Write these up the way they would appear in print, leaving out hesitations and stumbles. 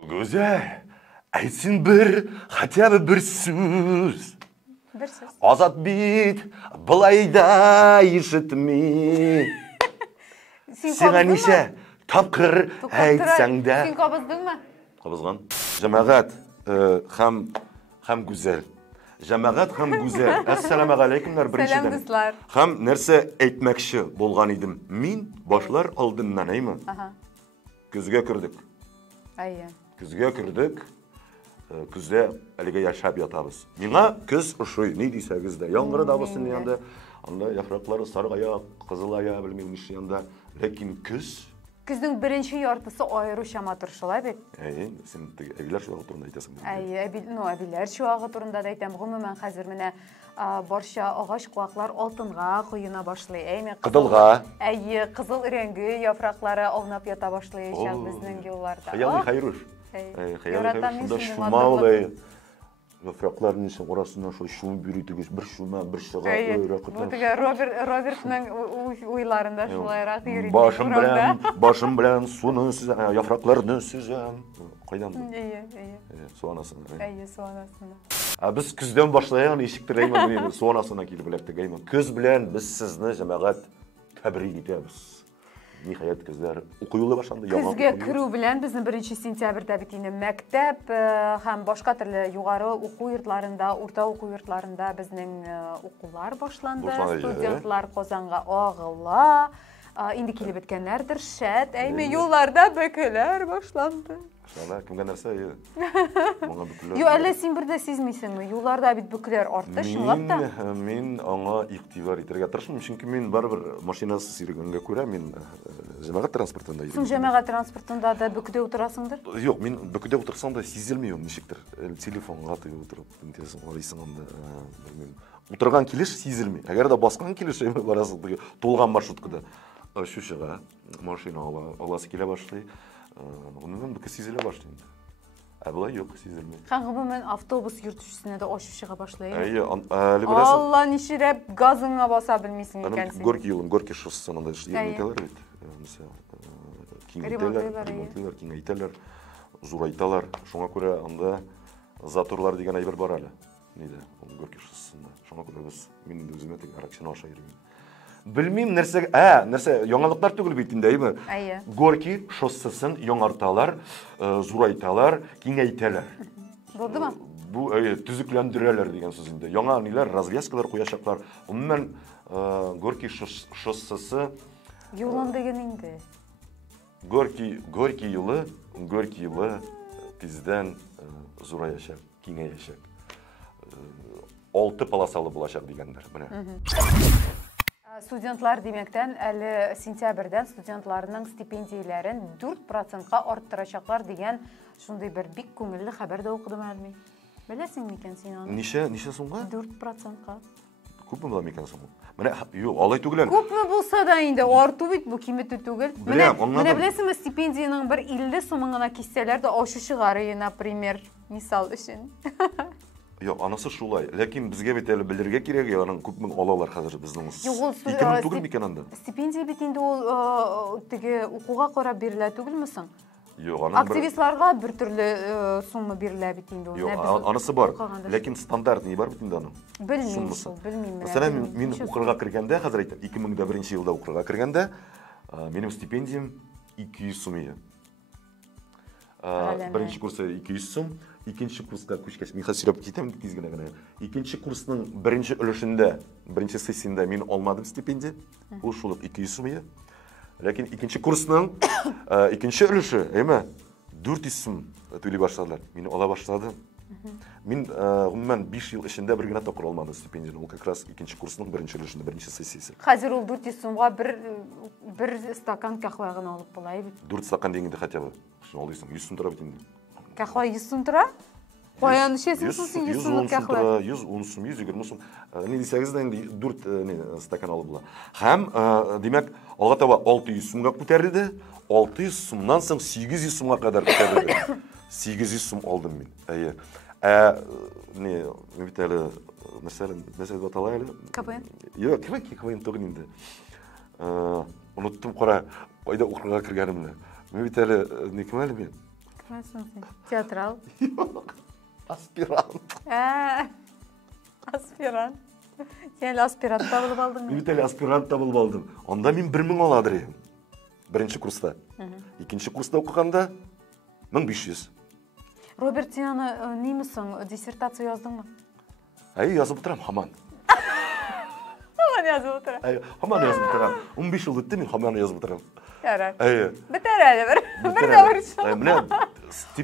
Güzel. Айтсын хотя бы bir söz. Bir söz. Azat bit, былай да ишітме. Сен неше тапқыр айтсаң да. Сен қабыздың ма? Қабызған. Жамағат хам güzel. Жамағат хам güzel. Ассаламу алейкумдар біріншіден. Сәлем Хам нәрсе әйтмәкші болған едім. Мен башлар алдымнан әймі. Күзге кірдік. Күзге кірдік. Күзде әліге яшап ятабыз. Миңа күз ұшой, не дейсәгізді. Яңғыры дабысын янда, анда яфрақлары сарғая, қызылая, білмеймін іші янда. Лекин күз... Күздің бірінші яртысы айыру шама тұршылай бет. Сен әбилер шуағы турында айтасың. Әбилер шуағы турында да айтам. Ғымымен қазір міне барша ағаш қуақлар алтынға құйына башлай. Қыдылға. Қызыл ренгі яфрақлары аунап ята башлай біздің елларда. Қаялы қайруш. Şunda şuma olayı. Yaprakların için orasından şöyle şumu bürütügüz, bir şuma, bir şığa öyle kutlar. Robert'ın uylarında şulayrak yürüyüş. Başım bilen sunu süzem, yapraklarını süzem. Qaydan bu? Su anasını. Su anasını. Biz küzden başlayan eşiktireyim, su anasına kelip bilektik. Küz bilen biz sizni cemaat tebrik ederiz. Nihayet kızlar okuyulu başlandı. Күзге кіру білән біздің 1 сентябрьдә битіне мәктәп һәм башка төрле югары уку йортларында, урта уку йортларында безнең укулар башланды. Студентлар Казанга агыла. Инде килеп беткәннәрдер, шәт. Әйме юлларда бөкеләр башланды. Шала кемгә нәрсә? Моңа бөкеләр. Ю, әллә син бер дә сизмисеңме? Юлларда бит бөкеләр артты, шуңлап та. Мин аңа игътибар итәргә тырышмыйм, чөнки мин барыбер машинасыз йөргәнгә күрә мин җәмәгать транспортында йөрим. Син җәмәгать транспортында да бөкедә утырасыңдыр? Юк, мин бөкедә утырсам да сизелми ул ничектер. Телефонга тыгып утырып, интесен арыйсың анда, белмим. Утырган килеш сизелми. Әгәр дә баскан килеш барасың, тулган маршруткада шушыга машина аласы килә башлый. Ondan bir sizile başlayın. Abla yok sizilme. Ғымымен автобус йөртүчесенә дә ачып чыга башлый. Allah ниширәп газыңа баса белмисең икән син. Горький шоссесында эшләгәннәр бит. Киңәйтәләр, киңәйтәләр, зурайталар. Шуңа күрә анда заторлар дигән әйбер бар әле. Ниде? Горький шоссесында. Шуңа күрә без мин үземә тик аракчаны аша йөрим. Білмейм нәрсе яңалықтар түгіл бейтінде, әйме? Горький шоссесын яңарталар, зурайталар, кеңейтелер. Болды ма? Бұл түзіклендірелер деген сөзінде. Яңа нелер, развязкалар қояшақлар. Онымен Горький шоссесі... Юлан деген енді? Горький юлы тізден зураяшақ, кеңейашақ. 6 полосалы болашақ дегендер. Студентлар демектен, әлі сентябрьден студентларының стипендияларын 4%-қа арттырачаклар деген шундай бір бик көңіллі хәбәрдә оқыдым әлме. Беләсең микән син аны? Ничә сумга? 4%-ка. Күпме була микән соң? Менә юк, алай түгел. Күпме булса да инде арту бит бу кимете түгел. Менә беләсеңме стипендияның бір 50 сумын гына киссәләр дә ашу чыгарый, например, мисал өчен. Yok, anası şulay. Lakin bizge bit әле белергә кирәк, аның күпме алалар хәзер безнең. 2000 түгел микән анда? Стипендия бит инде ул теге укуга карап бирелә түгелме соң? Юк, аның активистларга бер төрле сумма бирелә бит инде ул. Юк, анысы бар. Ләкин стандарт ни бар бит инде аның? Белмим. Мәсәлән, мин укырга кергәндә, хәзер әйтәм, 2001 елда укырга кергәндә, минем стипендиям 200 сум иде. Беренче курсы 200 сум. İkinci kursga күчкәч, мин хәзер сөйләп китәм тиз генә. Икенче курсның беренче өлешендә, беренче сессиясендә мин алмадым стипендия. Ул шул 200 сум иде. Ләкин икенче курсның икенче өлеше, әйме, 400 сум түли башладылар. Мин ала башладым. Мин гомумән 5 ел эчендә бер генә тапкыр алмадым стипендияны. Ул как раз икенче курсның беренче өлешендә, беренче сессиясе. Хәзер ул 400 сумга бер стакан кахва гына алып була бит. 4 стакан дигәндә хотя бы. Шуны алыйсың, 100 сум тора бит инде. Кахва 100 сум тора? Қоян ішесің сен 100 сумлық кахва? 110 сум, 120 сум. Не десеңізді енді 4 стакан алып бұла. Хәм, демек, алға таба 600 сумға көтерілді. 600 сумнан соң 800 сумға қадар көтерілді. 800 сум алдым мен. Не бит әлі, нәрсе баталай әлі? КВН? Yok, КВН тоғын енді. Ұныттым қора. Қайда оқуға кіргенімді. Мен бит әлі не кім әлі мен? Кімсің сен? Театрал? Аспирант. Аспирант. Сен әлі аспирант табылып алдың Мен ба? бит әлі аспирант табылып алдым. Онда мен 1000 аладыр едім. Бірінші курста. Екінші курста оқығанда 1500. Роберт, сен немісің? Диссертация яздың ба? Жазып отырам, хаман. Хаман yazып отырам. Хаман жазып отырам. 15 жыл өтті, мен хаман жазып отырам. Ярар. Бітер әлі бір де бір. Міне,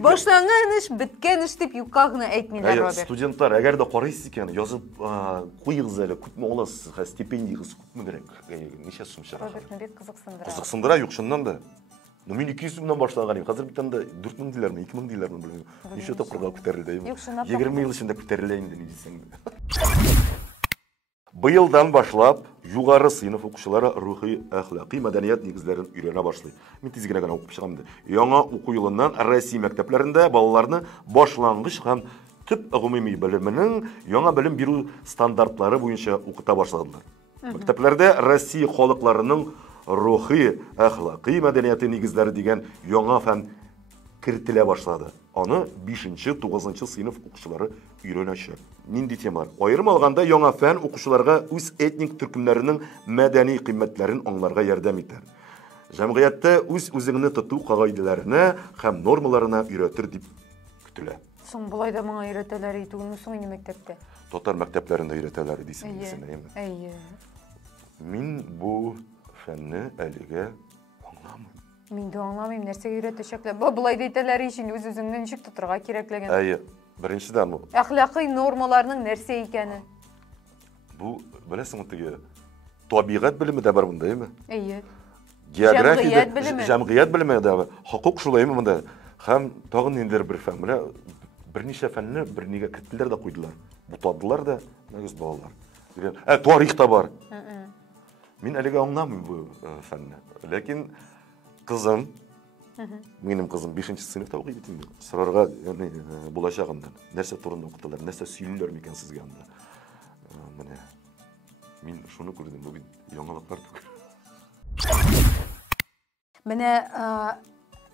Башланған іш, біткен іш деп юқағына әйтмейлер, Роберт. Студенттар, әгер де қорайсыз екен, жазып қойыңыз әлі, күтме оласыз, стипендияңыз күтме керек. Неше сум шығар? Роберт, бек қызықсындыра. Қызықсындыра, жоқ, шыннан да. Мен 200 мыңнан башлаған едім. Қазір біттен де 4000 дейлерін, 2000 дейлерін білмеймін. Неше тапқырға көтерілдеймін. 20 ел ішінде көтерілейін де не десең. Быйылдан башлап, юғары сыйныф оқушылары рухи, әхлақи мәдәният негізлерін үйрене башлай. Мен тезгене ғана оқып шығамды. Яңа оқу йылынан Россия мәктәпләрендә балаларны башлангыч һәм төп гомуми белеменең яңа белем бирү стандартлары буенча укыта башладылар. Мәктәпләрдә Россия халыкларының рухи, әхлақи мәдәнияты нигезләре дигән яңа фән кертелә башлады. Аны 5-9 сыйныф укучылары өйрәнәчәк. Нинди темалар? Аерым алганда яңа фән укучыларга үз этник төркемнәренең мәдәни кыйммәтләрен аңларга ярдәм итәр. Җәмгыятьтә үз-үзеңне тоту кагыйдәләренә һәм нормаларына өйрәтер дип көтелә. Соң булай да моңа өйрәтәләр итүгенме соң инде мәктәптә? Татар мәктәпләрендә өйрәтәләр дисең, Әйе. Мин бу фәнне әлегә аңламыйм. Мин дә аңламыйм, нәрсәгә өйрәтәчәкләр. Булай да әйтәләр өчен үз-үзеңне ничек тотырга кирәклеген. Әйе. Беренчедән бу. Әхлакый нормаларның нәрсә икәнен. Бу, беләсеңме, теге табигать белеме дә бар монда, әйме? Әйе. География, җәмгыять белеме дә бар. Хокук шулаймы монда? Һәм тагын ниндидер бер фән. Менә берничә фәнне бернигә кертеләр дә куйдылар. Бутадылар да, мәгез балалар. Тарих та бар. Мин әлегә аңламыйм бу фәнне. Ләкин кызым, минем кызым 5-нче сыйныфта укый бит инде. Сорарга, ягъни, булачагында нәрсә турында укыталар, нәрсә сөйлиләр микән сезгә анда? Менә мин шуны күрдем, бу бит яңалыклар түгел. Менә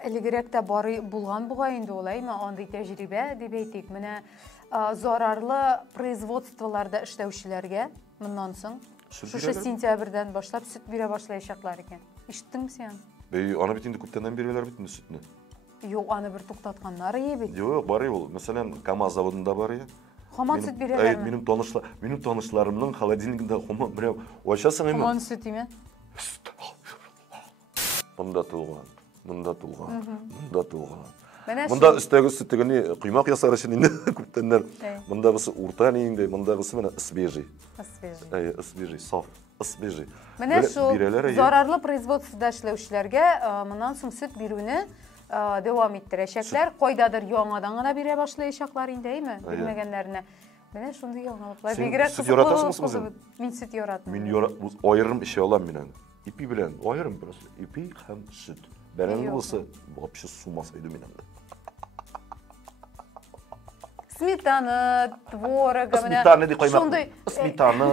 элегрәк тә бары булган бугай инде улаймы, андый тәҗрибә дип әйтик. Менә зарарлы производстволарда эшләүчеләргә моннан соң шушы сентябрьдән башлап сөт бирә башлаячаклар икән. Ишеттеңме сен? Аны бит инде күптәннән бирәләр бит сөтне. Юк, аны бер туктатканнар бит. Юк, бар ул. Мәсәлән, КАМАЗ заводында бар. Хаман сөт бирәләрме? Минем танышларымның холодильнигында хаман берәү ачасың инде. Хаман сөт име? Монда тулган. Монда өстәге сөтегене кыймак ясар өчен инде күптәннәр. Монда бусы урта инде, монда бусы менә свежий. Свежий, саф. Менә шул зарарлы производствода эшләүчеләргә моннан соң сөт бирүне дәвам иттерәчәкләр. Кайдадыр яңадан гына бирә башлаячаклар инде, әйме? Белмәгәннәренә. Менә шундый яңалыклар. Бигрәк кызыклы. Мин сөт яратмыйм. Мин аерым эчә алам мин аны. Ипи белән аерым просто. Ипи һәм сөт. Бәрән булса, вообще сумасайды минем. Сметана, творог, сметана ди каймак. Сметана,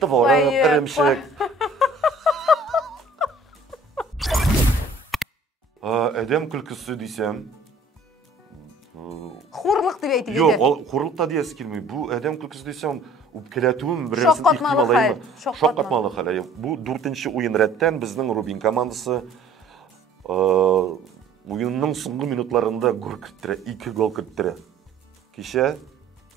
творог, irinsek. Әдәм күлкесе дисәм, хурлык дип әйтик. Юк, хурлык та диясе килми. Бу әдәм күлкесе дисәм, үпкәләтүем бераз ихтимал. Шаккатмалы хәл. Бу 4-нче уен рәттән безнең Рубин командасы уенның соңгы минутларында гол кертте, 2 гол кертте. Кичә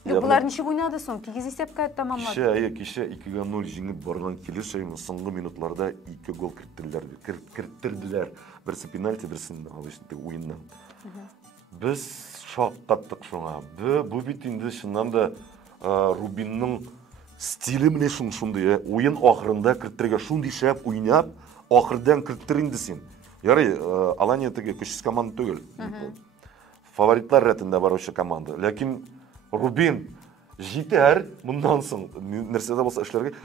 Булар ничек уйнады соң? Тигез исәпкә тәмамлады. Кичә 2-0 җиңеп барган килеш, соңгы минутларда 2 гол керттерделәр. Берсе пенальти, берсен алышты уеннан. Без шаккаттык шуңа. Бу бит инде чыннан да Рубинның стиле менә шундый. Уен ахырында кертергә шундый шәп уйнап, ахырдан кертер инде син. Ярый, Алания теге көчсез команда түгел. Фаворитлар рәтендә баручы команда. Ләкин Рубин җитәр, моннан соң нәрсәдә булса эшләргә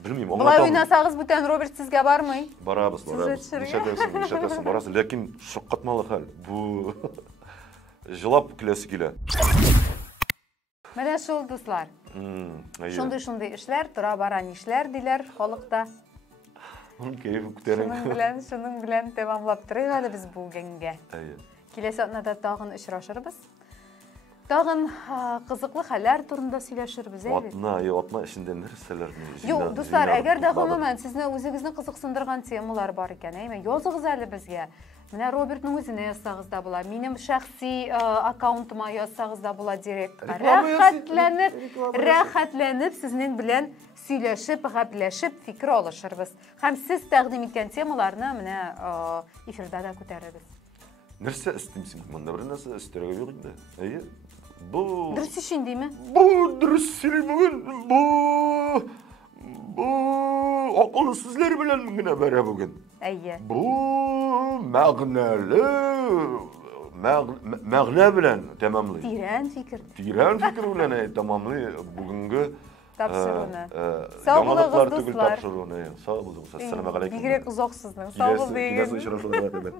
белмим. Булай уйнасагыз бүтән Роберт сезгә бармый? Барабыз. Нишәдәсен барасыз, ләкин шаккатмалы хәл. Бу җылап киләсе килә. Менә шул дуслар. Шундый эшләр тора бара, нишләр диләр халыкта. Onun keyfi күтәрен. Шуның белән тәмамлап торыйк әле без бүгенгә. Әйе. Киләсе атнада тагын очрашырбыз. Тагын кызыклы хәлләр турында сөйләшербез, әйе. Атна эчендә нәрсәләрне? Юк, дуслар, әгәр дә гомумән сезне үзегезне кызыксындырган темалар бар икән, әйме, языгыз әле безгә. Менә Робертның үзенә язсагыз да була, минем шәхси аккаунтыма язсагыз да була директка. Рәхәтләнеп сезнең белән сөйләшеп, гәпләшеп, фикер алышырбыз. Һәм сез тәкъдим иткән темаларны менә эфирда да күтәрәбез. Нәрсә истимсең? Монда бер нәрсә истәргә юк инде. Әйе. Бу Дөрес ишендиме? Бу дөрес сөйли бүген. Бу акыллы сүзләр белән генә бәрә бүген. Әйе. Бу мәгънәле, мәгънә белән тәмамлый. Тирән фикер. Тирән фикер белән тәмамлый бүгенге тапшыруны. Саулыгыз, дуслар. Тапшыруны. Сау булыгыз. Ассаламу алейкум. Бигрәк озаксызның. Сау булыгыз. Киләсе очрашуларга кадәр.